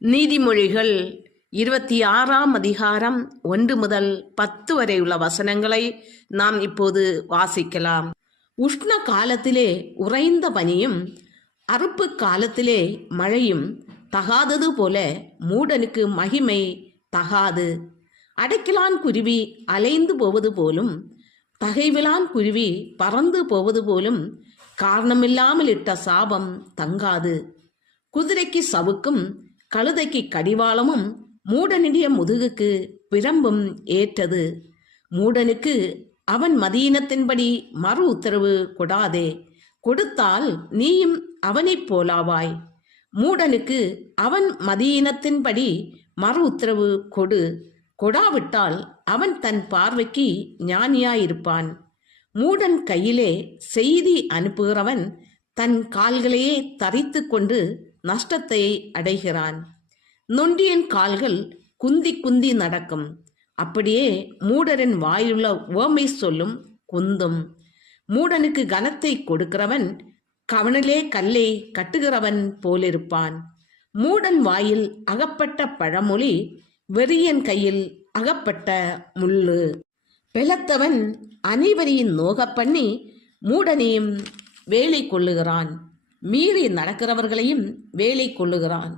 நீதிமொழிகள் இருபத்தி ஆறாம் அதிகாரம் ஒன்று முதல் பத்து வரை உள்ள வசனங்களை நாம் இப்போது வாசிக்கலாம். உஷ்ண காலத்திலே உறைந்த பனியும் அறுப்பு காலத்திலே மழையும் தகாதது போல மூடனுக்கு மகிமை தகாது. அடைக்கலான் குருவி அலைந்து போவது போலும் தகைவிலான் குருவி பறந்து போவது போலும் காரணமில்லாமல் இட்ட சாபம் தங்காது. குதிரைக்கு சவுக்கும் கழுதைக்கு கடிவாளமும் மூடனுடைய முதுகுக்கு பிரம்பும் ஏற்றது. மூடனுக்கு அவன் மதியினத்தின்படி மறு உத்தரவு கொடாதே. கொடுத்தால் நீயும் அவனைப் போலாவாய். மூடனுக்கு அவன் மதியினத்தின்படி மறு உத்தரவு கொடு. கொடாவிட்டால் அவன் தன் பார்வைக்கு ஞானியாயிருப்பான். மூடன் கையிலே செய்தி அனுப்புகிறவன் தன் கால்களையே தரித்து கொண்டு நஷ்டத்தை அடைகிறான். நொண்டியன் கால்கள் குந்தி குந்தி நடக்கும். அப்படியே மூடரின் வாயுள்ள உவமை சொல்லும் குந்தும். மூடனுக்கு கனத்தை கொடுக்கிறவன் கவனிலே கல்லை கட்டுகிறவன் போலிருப்பான். மூடன் வாயில் அகப்பட்ட பழமொழி வெறியன் கையில் அகப்பட்ட முள்ளு. பெலத்தவன் அனைவரையும் நோகப்பண்ணி மூடனையும் வேலை கொள்ளுகிறான். மீறி நடக்கிறவர்களையும் வேலை கொள்ளுகிறான்.